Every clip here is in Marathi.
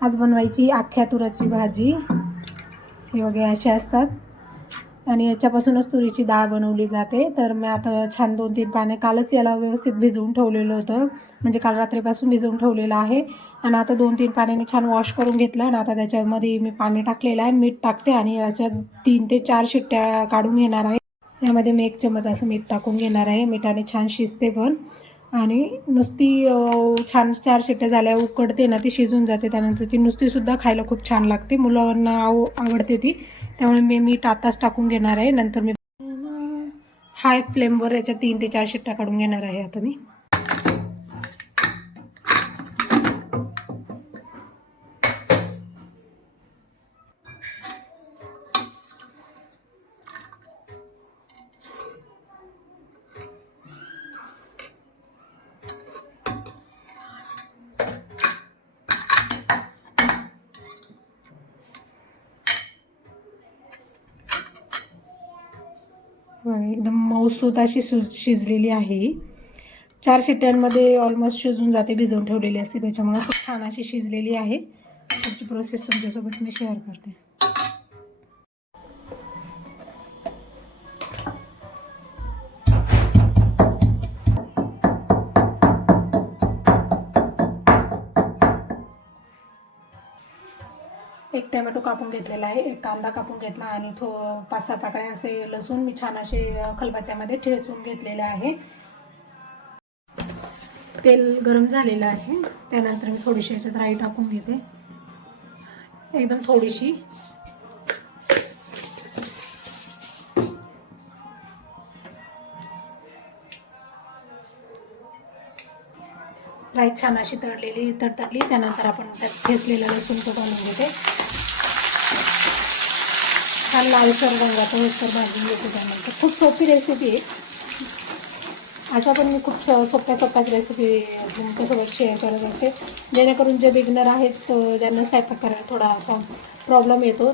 आज बनवायची अख्ख्या तुराची भाजी। हे वगैरे असे असतात आणि याच्यापासूनच तुरीची डाळ बनवली जाते। तर मी आता छान 2-3 पाने कालच याला व्यवस्थित भिजवून ठेवलेलं होतं, म्हणजे काल रात्रीपासून भिजवून ठेवलेलं आहे। आणि आता 2-3 पाण्याने छान वॉश करून घेतलं आणि आता त्याच्यामध्ये मी पाणी टाकलेलं आहे, मीठ टाकते आणि याच्यात 3 ते 4 शिट्ट्या काढून घेणार आहे। यामध्ये मी 1 चमच असं मीठ टाकून घेणार आहे। मिठाने छान शिजते पण, आणि नुसती छान 4 शिट्ट्या झाल्या उकडते ना, ती शिजून जाते। त्यानंतर ती नुसतीसुद्धा खायला खूप छान लागते, मुलांना आवडते ती। त्यामुळे मी मीठ आताच टाकून घेणार आहे। नंतर मी हाय फ्लेमवर याच्या 3 ते 4 शिट्ट्या काढून घेणार आहे आता मी। एकदम मऊसूत अशी शिजलेली आहे। 4 शिट्ट्यांमध्ये ऑलमोस्ट शिजून जाते, भिजवून ठेवलेली असते त्याच्यामुळे खूप छान अशी शिजलेली आहे। त्याची प्रोसेस तुमच्यासोबत मी शेअर करते। एक टोमॅटो कापून घेतलेला आहे, एक कांदा कापून घेतला आणि 5-6 पाकळ्या असे लसूण मी छान असे खलबत्त्यामध्ये ठेचून घेतलेले आहे। तेल गरम झालेलं आहे, त्यानंतर मी थोडीशी याच्यात राई टाकून घेते, एकदम थोडीशी। राई छान अशी तडतडली त्यानंतर आपण त्यात ठेचलेला लसूण तो घालून घेते। छान लालसर रंगाचा होईस्तोवर भाजून घेते। त्यानंतर खूप सोपी रेसिपी आहे, अशा पण मी खूप सोप्या रेसिपी तुमच्यासोबत शेअर करत असते, जेणेकरून जे बिगनर आहेत ज्यांना स्वयंपाक करायला थोडासा प्रॉब्लेम येतो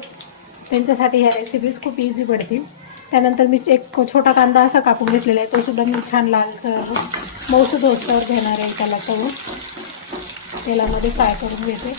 त्यांच्यासाठी ह्या रेसिपीज खूप इझी पडतील। त्यानंतर मी एक छोटा कांदा असा कापून घेतलेला आहे, तो सुद्धा मी छान लालसर मऊसूत होईस्तोवर घेणार आहे। त्याला तळून तेलामध्ये फ्राय करून घेते।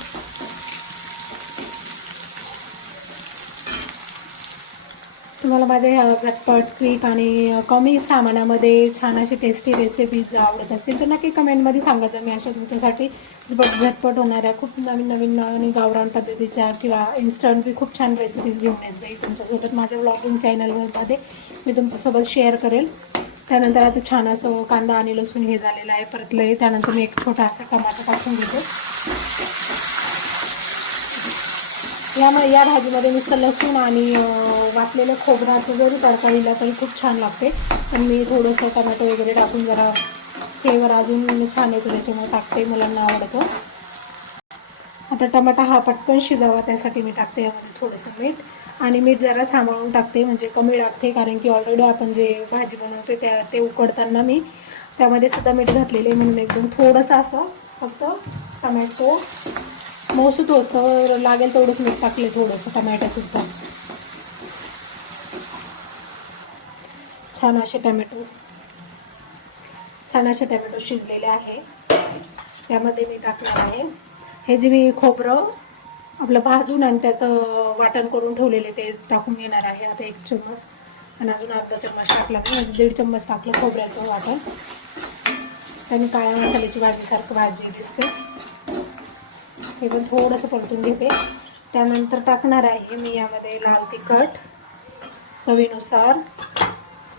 तुम्हाला माझ्या ह्या झटपट क्विक आणि कमी सामानामध्ये छान अशी टेस्टी रेसिपीज आवडत असेल तर नक्की कमेंटमध्ये सांगा। जर मी अशा तुमच्यासाठी झटपट होणाऱ्या खूप नवीन आणि गावरान पद्धतीच्या किंवा इन्स्टंट बी खूप छान रेसिपीज घेऊन येत जाईल तुमच्यासोबत माझ्या व्लॉगिंग चॅनलमध्ये मी तुमच्यासोबत शेअर करेल। त्यानंतर आता छान असं कांदा आणि लसूण हे झालेलं आहे, परतलं आहे। त्यानंतर मी एक छोटा असा टमाटर टाकून घेते। या भाजीमध्ये नुसतं लसूण आणि वाटलेलं खोबऱ्याचं जरी तडका दिला तरी खूप छान लागते, पण मी थोडंसं टमॅटो वगैरे टाकून जरा फ्लेवर अजून छान येतो त्याच्यामुळे टाकते, मुलांना आवडतं। आता टमाटा हा पटकन शिजावा त्यासाठी मी टाकते यामध्ये थोडंसं मीठ, आणि मीठ जरा सांभाळून टाकते, म्हणजे कमी टाकते, कारण की ऑलरेडी आपण जे भाजी बनवतो ते उकडताना मी त्यामध्ये सुद्धा मीठ घातलेले, म्हणून एकदम थोडंसं असं फक्त टमॅटो मऊसूत होतं लागेल तेवढंच मीठ टाकले, थोडंसं टमॅटोसुद्धा। छान असे टमॅटो शिजलेले आहे। त्यामध्ये मी टाकणार आहे हे जे मी खोबरं आपलं भाजून आणि त्याचं वाटण करून ठेवलेले ते टाकून घेणार आहे। आता 1 चम्मच आणि अजून अर्धा चम्मच टाकला, मी 1.5 चम्मच टाकलं खोबऱ्याचं वाटण, त्याने काळ्या मसाल्याची भाजीसारखं भाजी दिसते। हे पण थोडंसं परतून घेते। त्यानंतर टाकणार आहे मी यामध्ये लाल तिखट चवीनुसार,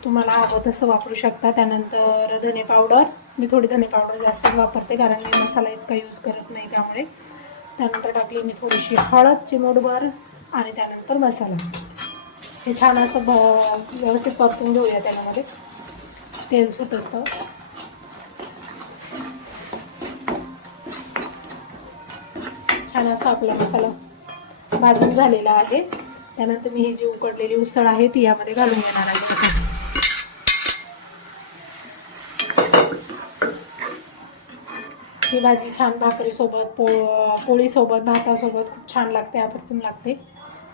तुम्हाला हवं तसं वापरू शकता। त्यानंतर धने पावडर, मी थोडी धने पावडर जास्तच वापरते कारण मी मसाला इतका यूज करत नाही त्यामुळे। त्यानंतर टाकली मी थोडीशी हळद चिमूटभर, आणि त्यानंतर मसाला। हे छान असं व्यवस्थित परतून घेऊया, त्यामध्ये तेल सुटतं। छान असा आपला मसाला भाजून झालेला आहे। त्यानंतर मी ही जी उकडलेली उसळ आहे ती यामध्ये घालून घेणार आहे। ही भाजी छान भाकरीसोबत पोळीसोबत भातासोबत खूप छान लागते, अप्रतिम लागते,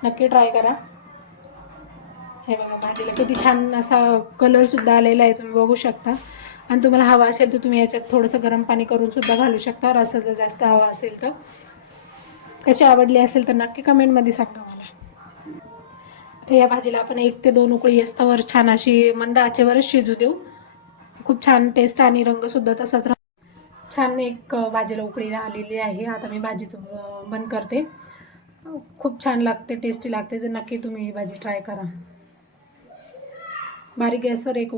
नक्की ट्राय करा। हे बघा भाजीला किती छान असा कलरसुद्धा आलेला आहे, तुम्ही बघू शकता। आणि तुम्हाला हवा असेल तर तुम्ही याच्यात थोडंसं गरम पाणी करून सुद्धा घालू शकता, रस्सा जर जास्त हवा असेल तर। कशी आवडली असेल तर नक्की कमेंटमध्ये सांगा मला. आता या भाजीला आपण 1 ते 2 उकळी असतावर छान अशी मंद आचेवरच शिजू देऊ. खूप छान टेस्ट आणि रंग सुद्धा तसाच राहतो. छान एक भाजीला उकळी आलेली आहे. आता मी भाजीचं बंद करते. खूप छान लागते, टेस्टी लागते. जर नक्की तुम्ही ही भाजी ट्राय करा. बारीक गॅसवर एक